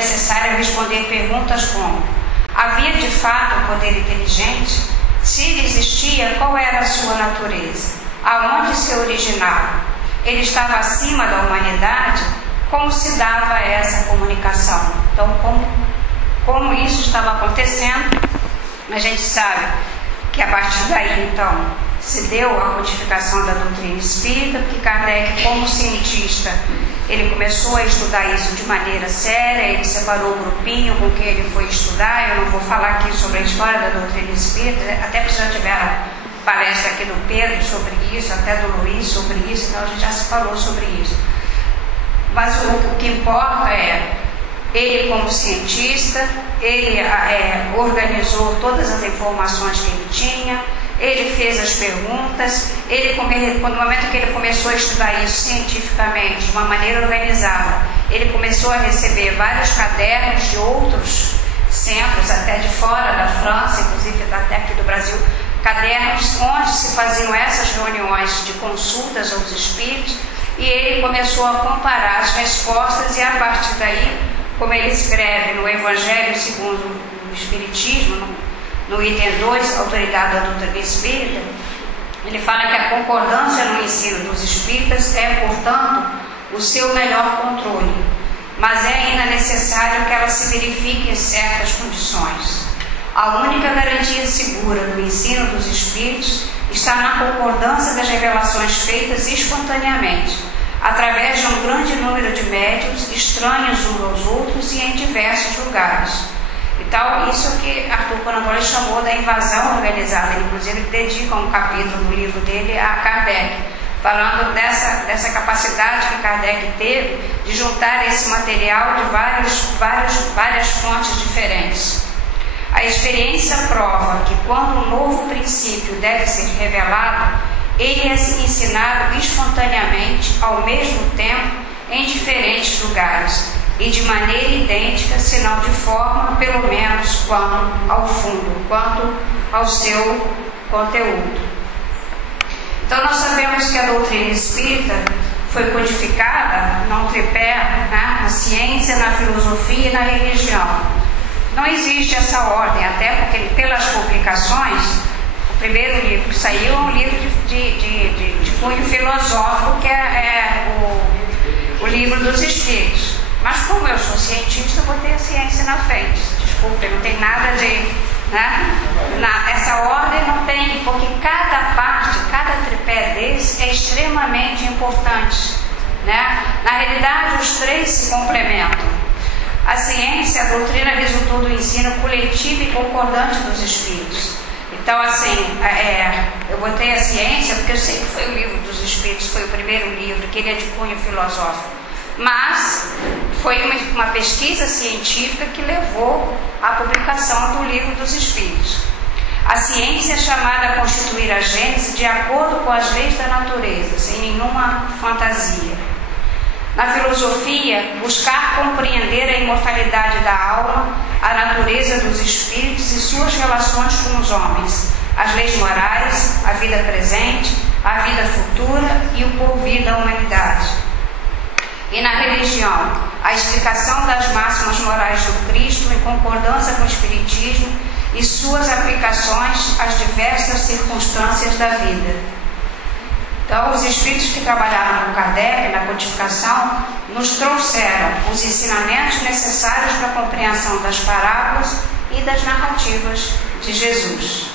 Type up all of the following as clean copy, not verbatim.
necessário responder perguntas como: havia de fato um poder inteligente? Se ele existia, qual era a sua natureza? Aonde se originava? Ele estava acima da humanidade? Como se dava essa comunicação? Então, como isso estava acontecendo, a gente sabe que a partir daí, então, se deu a codificação da doutrina espírita, porque Kardec, como cientista, ele começou a estudar isso de maneira séria, ele separou o grupinho com quem ele foi estudar. Eu não vou falar aqui sobre a história da doutrina espírita, até porque já tiveram palestra aqui do Pedro sobre isso, até do Luiz sobre isso, então a gente já se falou sobre isso. Mas o que importa é, ele como cientista, ele organizou todas as informações que ele tinha, ele fez as perguntas, no momento que ele começou a estudar isso cientificamente, de uma maneira organizada, ele começou a receber vários cadernos de outros centros, até de fora da França, inclusive até aqui do Brasil, cadernos onde se faziam essas reuniões de consultas aos espíritos, e ele começou a comparar as respostas, e a partir daí, como ele escreve no Evangelho segundo o Espiritismo, no item 2, Autoridade da Doutrina Espírita, ele fala que a concordância no ensino dos espíritas é, portanto, o seu melhor controle, mas é ainda necessário que ela se verifique em certas condições. A única garantia segura do ensino dos espíritos está na concordância das revelações feitas espontaneamente, através de um grande número de médiuns, estranhos uns aos outros e em diversos lugares. Então, isso que Arthur Conan chamou da invasão organizada. Inclusive, ele dedica um capítulo no livro dele a Kardec, falando dessa capacidade que Kardec teve de juntar esse material de várias fontes diferentes. A experiência prova que quando um novo princípio deve ser revelado, ele é ensinado espontaneamente, ao mesmo tempo, em diferentes lugares, e de maneira idêntica, se não de forma, pelo menos, quanto ao fundo, quanto ao seu conteúdo. Então, nós sabemos que a doutrina espírita foi codificada num tripé, né, na ciência, na filosofia e na religião. Não existe essa ordem, até porque, pelas publicações, o primeiro livro que saiu é um livro de cunho filosófico, que é o Livro dos Espíritos. Mas como eu sou cientista, eu botei a ciência na frente. Desculpe, não tem nada de... essa ordem não tem, porque cada parte, cada tripé desse é extremamente importante, né? Na realidade, os três se complementam. A ciência, a doutrina, resultou do ensino coletivo e concordante dos espíritos. Então, assim, eu botei a ciência porque eu sei que foi o Livro dos Espíritos, foi o primeiro livro, que ele é de cunho filosófico. Mas foi uma pesquisa científica que levou à publicação do Livro dos Espíritos. A ciência é chamada a constituir a gênese de acordo com as leis da natureza, sem nenhuma fantasia. Na filosofia, buscar compreender a imortalidade da alma, a natureza dos espíritos e suas relações com os homens, as leis morais, a vida presente, a vida futura e o porvir da humanidade. E na religião, a explicação das máximas morais do Cristo em concordância com o Espiritismo e suas aplicações às diversas circunstâncias da vida. Então, os espíritos que trabalharam com Kardec na codificação nos trouxeram os ensinamentos necessários para a compreensão das parábolas e das narrativas de Jesus.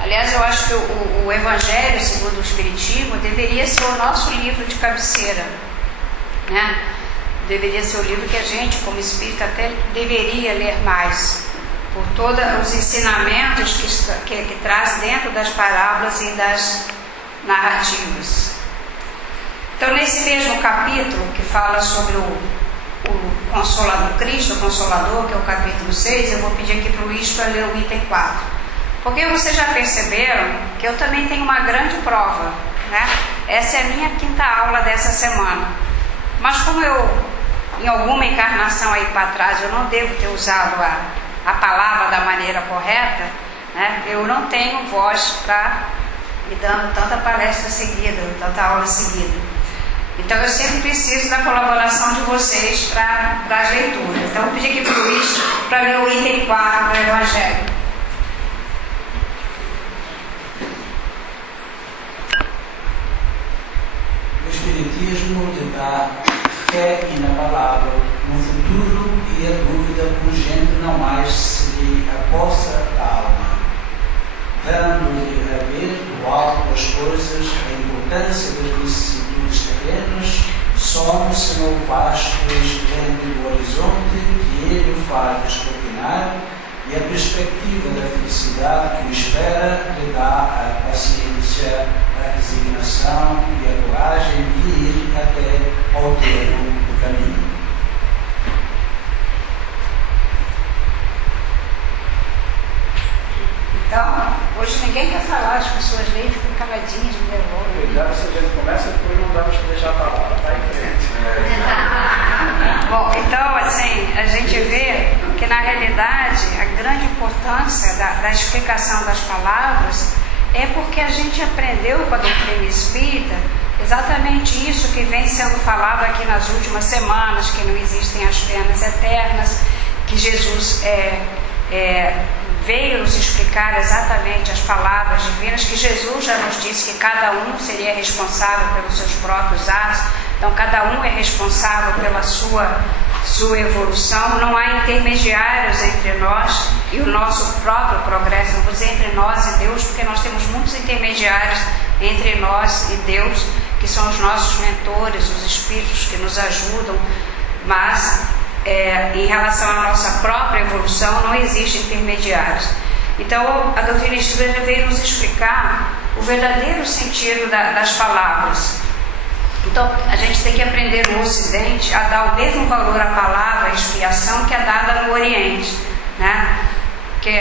Aliás, eu acho que o Evangelho segundo o Espiritismo deveria ser o nosso livro de cabeceira, né? Deveria ser o livro que a gente, como espírita, até deveria ler mais, por todos os ensinamentos que traz dentro das parábolas e das narrativas. Então, nesse mesmo capítulo que fala sobre o Consolador, Cristo, o Consolador, que é o capítulo 6, eu vou pedir aqui para o Luiz para ler o item 4. Porque vocês já perceberam que eu também tenho uma grande prova, né? Essa é a minha quinta aula dessa semana. Mas como eu, em alguma encarnação aí para trás, eu não devo ter usado a palavra da maneira correta, né? Eu não tenho voz para e dando tanta palestra seguida, tanta aula seguida. Então eu sempre preciso da colaboração de vocês para as leituras. Então eu pedi aqui para o Luiz para ler o item 4 do Evangelho. O Espiritismo te dá fé na palavra, no futuro, e a dúvida urgente não mais se lhe aposta a alma, dando-lhe a ver do alto das coisas a importância das vicissitudes terrenas, some-se no vasto e esplêndido do horizonte que ele o faz descortinar, e a perspectiva da felicidade que o espera lhe dá a paciência, a resignação e a coragem de ir até ao termo do caminho. Então, hoje ninguém quer falar, as pessoas leem, ficam caladinhas, nervosas. Cuidado se a gente começa, depois não dá para deixar a palavra, tá em frente. Bom, então, assim, a gente vê que na realidade a grande importância da explicação das palavras é porque a gente aprendeu com a doutrina espírita exatamente isso que vem sendo falado aqui nas últimas semanas, que não existem as penas eternas, que Jesus veio nos explicar exatamente as palavras divinas, que Jesus já nos disse que cada um seria responsável pelos seus próprios atos, então cada um é responsável pela sua evolução, não há intermediários entre nós e o nosso próprio progresso, não vou dizer entre nós e Deus, porque nós temos muitos intermediários entre nós e Deus, que são os nossos mentores, os espíritos que nos ajudam, mas em relação à nossa própria evolução não existem intermediários. Então a doutrina espírita veio nos explicar o verdadeiro sentido das palavras. Então a gente tem que aprender no Ocidente a dar o mesmo valor à palavra expiação que é dada no Oriente, né? Que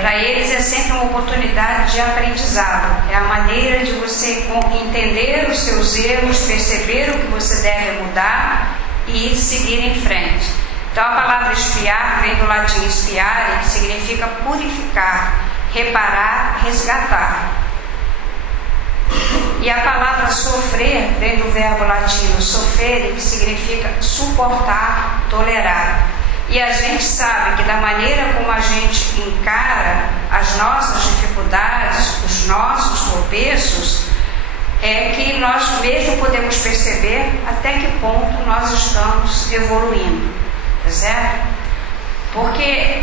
para eles é sempre uma oportunidade de aprendizado, é a maneira de você entender os seus erros, perceber o que você deve mudar e seguir em frente. Então a palavra expiar vem do latim expiare, que significa purificar, reparar, resgatar. E a palavra sofrer vem do verbo latino sofrere, que significa suportar, tolerar. E a gente sabe que da maneira como a gente encara as nossas dificuldades, os nossos tropeços, é que nós mesmo podemos perceber até que ponto nós estamos evoluindo, tá certo? Porque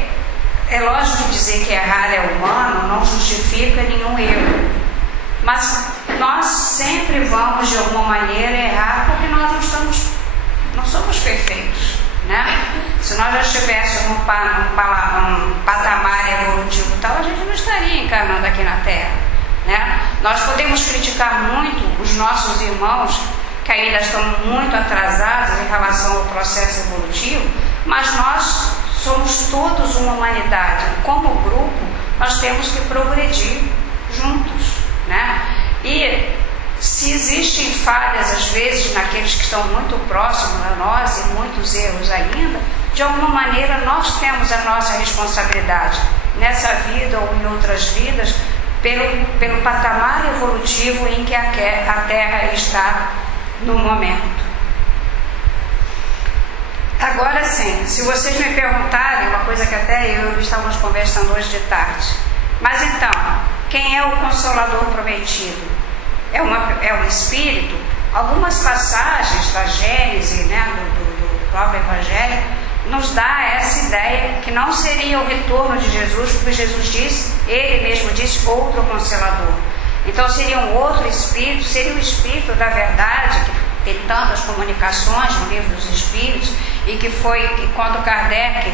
é lógico que dizer que errar é humano não justifica nenhum erro, mas nós sempre vamos de alguma maneira errar porque nós não somos perfeitos, né? Se nós já estivéssemos num patamar evolutivo tal, a gente não estaria encarnando aqui na Terra, né? Nós podemos criticar muito os nossos irmãos que ainda estão muito atrasados em relação ao processo evolutivo, mas nós somos todos uma humanidade. Como grupo, nós temos que progredir juntos, né? E se existem falhas às vezes naqueles que estão muito próximos a nós e muitos erros ainda, de alguma maneira nós temos a nossa responsabilidade nessa vida ou em outras vidas pelo patamar evolutivo em que a Terra está no momento. Agora sim, se vocês me perguntarem, uma coisa que até eu estávamos conversando hoje de tarde, mas então, quem é o Consolador prometido? É um Espírito? Algumas passagens da Gênese, né, do próprio Evangelho, nos dá essa ideia que não seria o retorno de Jesus, porque Jesus disse, ele mesmo disse, outro Consolador. Então seria um outro Espírito, seria o Espírito da verdade, que tem tantas comunicações no Livro dos Espíritos, e que foi que quando Kardec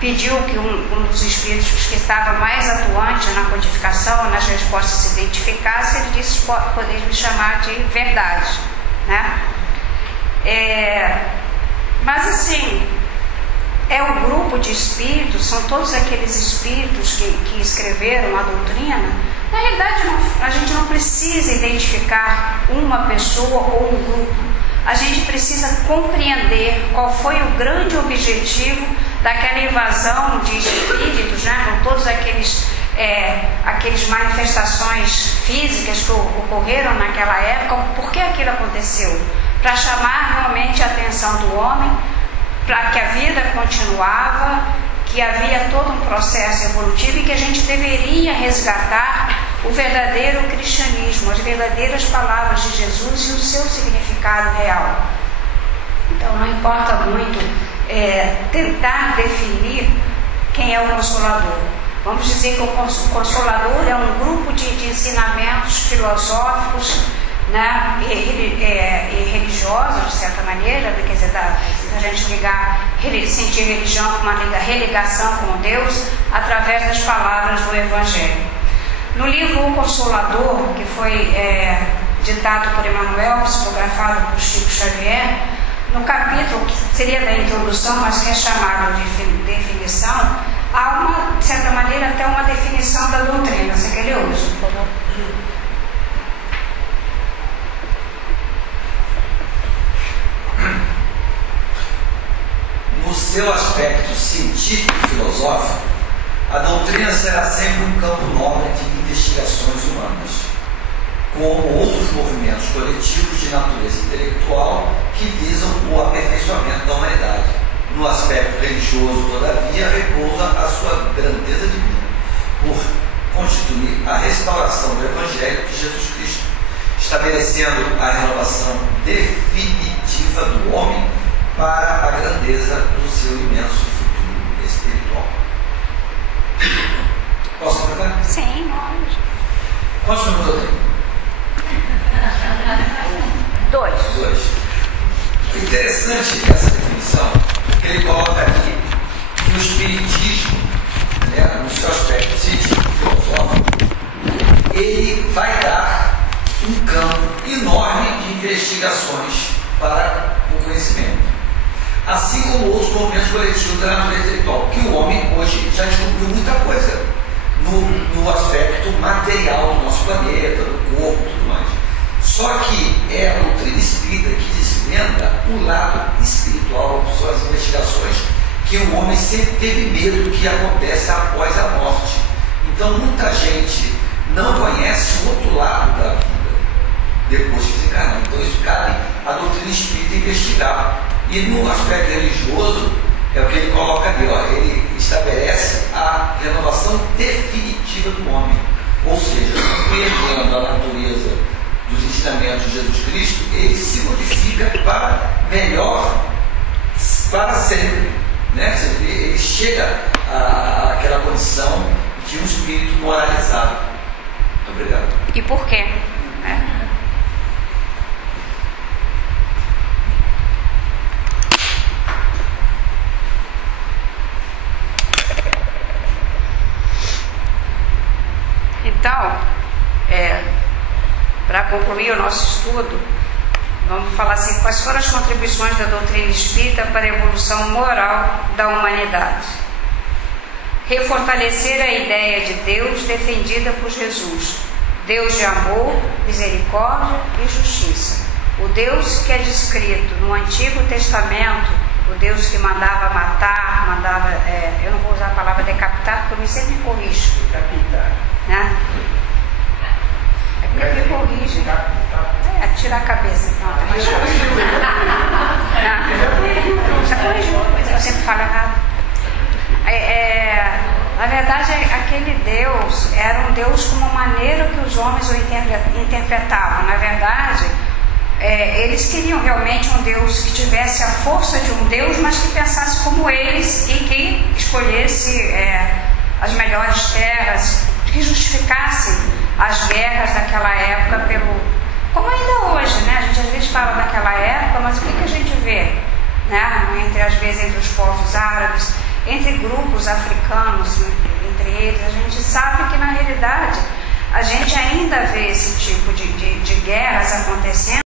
pediu que um dos espíritos que estava mais atuante na codificação, nas respostas, se identificasse, ele disse, podeis me chamar de verdade, né? Mas assim, é um grupo de espíritos, são todos aqueles espíritos que escreveram a doutrina. Na realidade, a gente não precisa identificar uma pessoa ou um grupo. A gente precisa compreender qual foi o grande objetivo daquela invasão de espíritos, né, com todos aqueles aquelas manifestações físicas que ocorreram naquela época. Por que aquilo aconteceu? Para chamar realmente a atenção do homem, para que a vida continuava, que havia todo um processo evolutivo e que a gente deveria resgatar o verdadeiro cristianismo, as verdadeiras palavras de Jesus e o seu significado real. Então não importa muito tentar definir quem é o Consolador. Vamos dizer que o Consolador é um grupo de ensinamentos filosóficos, né, e religiosos, de certa maneira, quer dizer, se a gente sentir religião como uma religação com Deus através das palavras do Evangelho. No livro O Consolador, que foi ditado por Emmanuel, psicografado por Chico Xavier, no capítulo que seria da introdução, mas que é chamado de definição, há uma, de certa maneira, até uma definição da doutrina. Você quer ler hoje? No seu aspecto científico e filosófico, a doutrina será sempre um campo nobre de investigações humanas, como outros movimentos coletivos de natureza intelectual que visam o aperfeiçoamento da humanidade. No aspecto religioso, todavia, repousa a sua grandeza divina, por constituir a restauração do Evangelho de Jesus Cristo, estabelecendo a renovação definitiva do homem para a grandeza do seu imenso futuro espiritual. Posso perguntar? Sim, vamos. Quantos minutos eu tenho? 2. 2. O interessante dessa definição é que ele coloca aqui que o Espiritismo, né, no seu aspecto científico e filosófico, ele vai dar um campo enorme de investigações para o conhecimento. Assim como outros movimentos coletivos da natureza intelectual, que o homem hoje já descobriu muita coisa no aspecto material do nosso planeta, do corpo e tudo mais. Só que é a doutrina espírita que desvenda o lado espiritual, são as investigações que o homem sempre teve medo que acontece após a morte. Então muita gente não conhece o outro lado da vida depois que se encarna. Então isso cabe à doutrina espírita investigar. E no aspecto religioso, é o que ele coloca ali, ó, ele estabelece a renovação definitiva do homem. Ou seja, compreendendo a natureza dos ensinamentos de Jesus Cristo, ele se modifica para melhor, para sempre. Né? Ele chega àquela condição de um espírito moralizado. Obrigado. E por quê? Então, para concluir o nosso estudo, vamos falar assim, quais foram as contribuições da doutrina espírita para a evolução moral da humanidade. Refortalecer a ideia de Deus defendida por Jesus, Deus de amor, misericórdia e justiça. O Deus que é descrito no Antigo Testamento, o Deus que mandava matar, eu não vou usar a palavra decapitar, porque eu sempre me corrijo. Decapitar. Né? É porque me corrige. Tirar a cabeça. Não, tá mais fácil. Já corrigiu, mas eu sempre falo errado. Na verdade, aquele Deus era um Deus como a maneira que os homens o interpretavam. Na verdade, eles queriam realmente um Deus que tivesse a força de um Deus, mas que pensasse como eles e que escolhesse as melhores terras, que justificassem as guerras daquela época como ainda hoje, né? A gente às vezes fala daquela época, mas o que a gente vê, né? Às vezes entre os povos árabes, entre grupos africanos, entre eles, a gente sabe que na realidade a gente ainda vê esse tipo de guerras acontecendo.